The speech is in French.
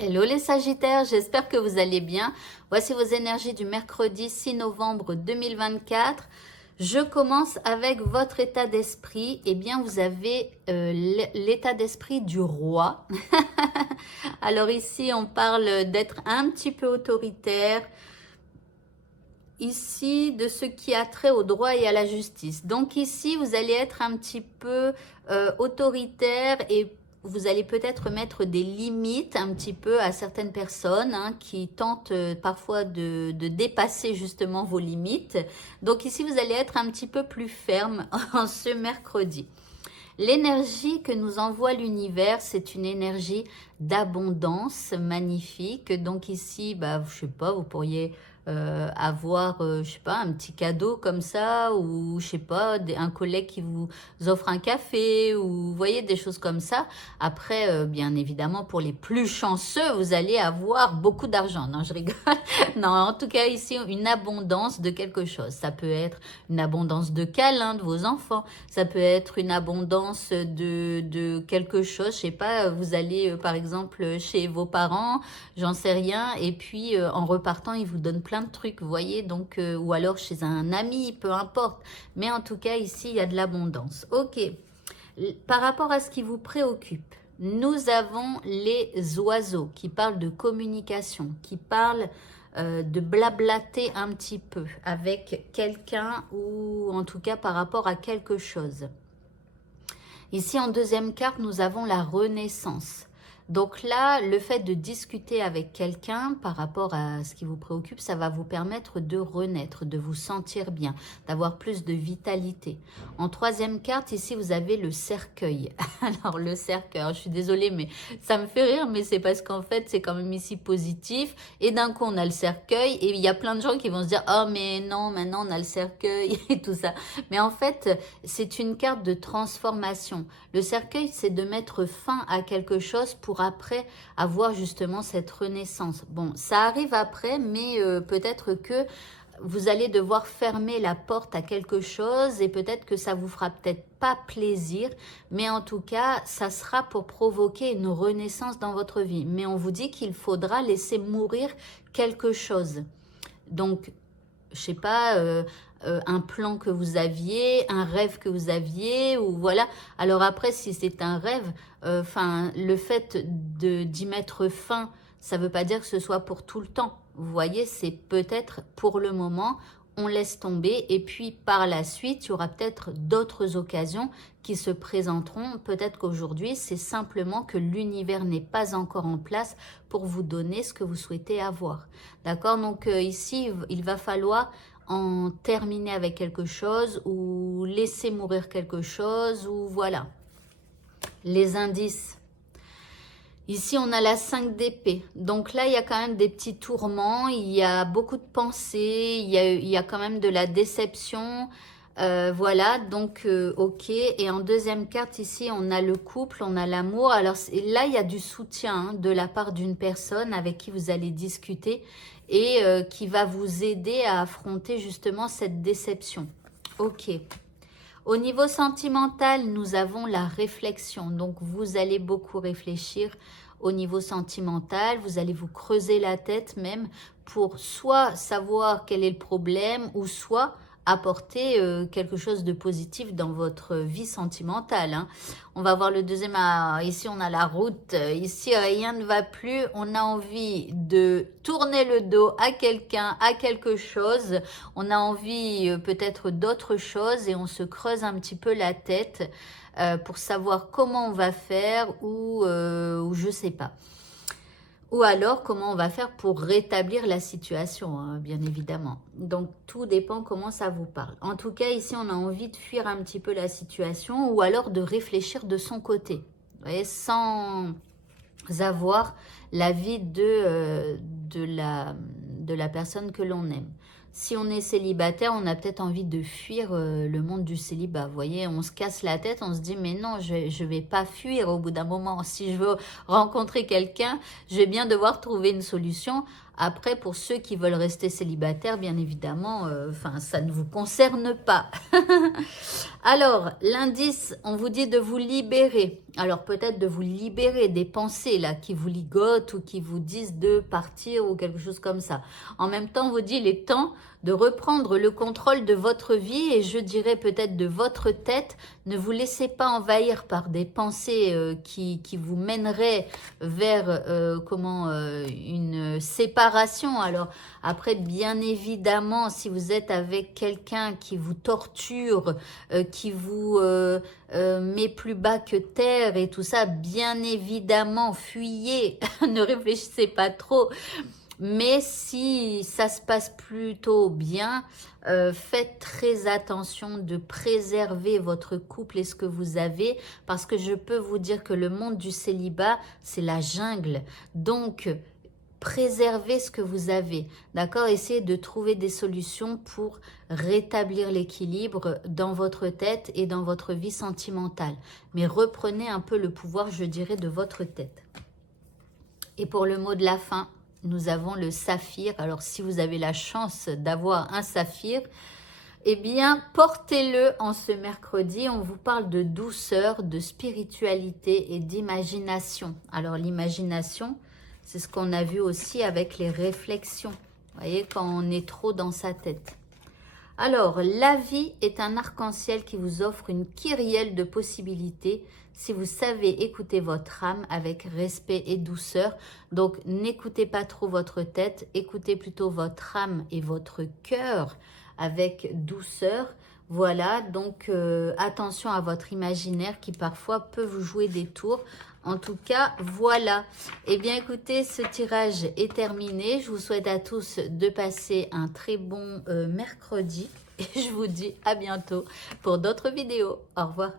Hello les Sagittaires, j'espère que vous allez bien. Voici vos énergies du mercredi 6 novembre 2024. Je commence avec votre état d'esprit. Eh bien, vous avez l'état d'esprit du roi. Alors ici, on parle d'être un petit peu autoritaire. Ici, de ce qui a trait au droit et à la justice. Donc ici, vous allez être un petit peu autoritaire et vous allez peut-être mettre des limites un petit peu à certaines personnes qui tentent parfois de dépasser justement vos limites. Donc ici, vous allez être un petit peu plus ferme en ce mercredi. L'énergie que nous envoie l'univers, c'est une énergie d'abondance magnifique. Donc ici, je sais pas, vous pourriez avoir, je sais pas, un petit cadeau comme ça, ou je sais pas, un collègue qui vous offre un café, ou vous voyez, des choses comme ça. Après, bien évidemment, pour les plus chanceux, vous allez avoir beaucoup d'argent. Non, je rigole. Non, en tout cas, ici, une abondance de quelque chose. Ça peut être une abondance de câlins de vos enfants. Ça peut être une abondance de quelque chose. Je sais pas, vous allez, par exemple, chez vos parents, j'en sais rien, et puis en repartant, ils vous donnent plein de trucs, vous voyez, donc, ou alors chez un ami, peu importe. Mais en tout cas, ici, il y a de l'abondance. Ok. Par rapport à ce qui vous préoccupe, nous avons les oiseaux qui parlent de communication, qui parlent de blablater un petit peu avec quelqu'un ou en tout cas par rapport à quelque chose. Ici, en deuxième carte, nous avons la renaissance. Donc là, le fait de discuter avec quelqu'un par rapport à ce qui vous préoccupe, ça va vous permettre de renaître, de vous sentir bien, d'avoir plus de vitalité. En troisième carte, ici, vous avez le cercueil. Alors, le cercueil, alors, je suis désolée, mais ça me fait rire, mais c'est parce qu'en fait, c'est quand même ici positif. Et d'un coup, on a le cercueil et il y a plein de gens qui vont se dire « Oh, mais non, maintenant, on a le cercueil et tout ça. » Mais en fait, c'est une carte de transformation. Le cercueil, c'est de mettre fin à quelque chose pour après avoir justement cette renaissance. Bon, ça arrive après, mais peut-être que vous allez devoir fermer la porte à quelque chose et peut-être que ça vous fera peut-être pas plaisir, mais en tout cas, ça sera pour provoquer une renaissance dans votre vie. Mais on vous dit qu'il faudra laisser mourir quelque chose. Donc, je sais pas, un plan que vous aviez, un rêve que vous aviez, ou voilà. Alors après, si c'est un rêve, le fait d'y mettre fin, ça ne veut pas dire que ce soit pour tout le temps. Vous voyez, c'est peut-être pour le moment, on laisse tomber, et puis par la suite, il y aura peut-être d'autres occasions qui se présenteront. Peut-être qu'aujourd'hui, c'est simplement que l'univers n'est pas encore en place pour vous donner ce que vous souhaitez avoir. D'accord? Donc ici, il va falloir en terminer avec quelque chose ou laisser mourir quelque chose ou voilà. Les indices. Ici, on a la 5 d'épée. Donc là, il y a quand même des petits tourments, il y a beaucoup de pensées, il y a quand même de la déception. Voilà, donc ok. Et en deuxième carte, ici, on a le couple, on a l'amour. Alors là, il y a du soutien de la part d'une personne avec qui vous allez discuter et qui va vous aider à affronter justement cette déception. Ok. Au niveau sentimental, nous avons la réflexion. Donc, vous allez beaucoup réfléchir au niveau sentimental. Vous allez vous creuser la tête même pour soit savoir quel est le problème ou soit apporter quelque chose de positif dans votre vie sentimentale. On va voir le deuxième. Ici, on a la route. Ici, rien ne va plus. On a envie de tourner le dos à quelqu'un, à quelque chose. On a envie peut-être d'autre chose et on se creuse un petit peu la tête pour savoir comment on va faire ou je sais pas. Ou alors, comment on va faire pour rétablir la situation, bien évidemment. Donc, tout dépend comment ça vous parle. En tout cas, ici, on a envie de fuir un petit peu la situation ou alors de réfléchir de son côté. Vous voyez, sans avoir l'avis de la personne que l'on aime. Si on est célibataire, on a peut-être envie de fuir le monde du célibat. Vous voyez, on se casse la tête, on se dit mais non, je vais pas fuir au bout d'un moment. Si je veux rencontrer quelqu'un, je vais bien devoir trouver une solution Après, pour ceux qui veulent rester célibataires, bien évidemment, ça ne vous concerne pas. Alors, l'indice, on vous dit de vous libérer. Alors, peut-être de vous libérer des pensées là qui vous ligotent ou qui vous disent de partir ou quelque chose comme ça. En même temps, on vous dit il est temps de reprendre le contrôle de votre vie et je dirais peut-être de votre tête. Ne vous laissez pas envahir par des pensées qui vous mèneraient vers une séparation. Alors après, bien évidemment, si vous êtes avec quelqu'un qui vous torture, qui vous met plus bas que terre et tout ça, bien évidemment, fuyez, ne réfléchissez pas trop. Mais si ça se passe plutôt bien, faites très attention de préserver votre couple et ce que vous avez, parce que je peux vous dire que le monde du célibat, c'est la jungle. Donc, préservez ce que vous avez, d'accord? Essayez de trouver des solutions pour rétablir l'équilibre dans votre tête et dans votre vie sentimentale. Mais reprenez un peu le pouvoir, je dirais, de votre tête. Et pour le mot de la fin, nous avons le saphir. Alors, si vous avez la chance d'avoir un saphir, eh bien, portez-le en ce mercredi. On vous parle de douceur, de spiritualité et d'imagination. Alors, l'imagination, c'est ce qu'on a vu aussi avec les réflexions. Vous voyez, quand on est trop dans sa tête. Alors, la vie est un arc-en-ciel qui vous offre une kyrielle de possibilités si vous savez écouter votre âme avec respect et douceur. Donc, n'écoutez pas trop votre tête, écoutez plutôt votre âme et votre cœur avec douceur. Voilà, donc attention à votre imaginaire qui parfois peut vous jouer des tours. En tout cas, voilà. Eh bien, écoutez, ce tirage est terminé. Je vous souhaite à tous de passer un très bon mercredi. Et je vous dis à bientôt pour d'autres vidéos. Au revoir.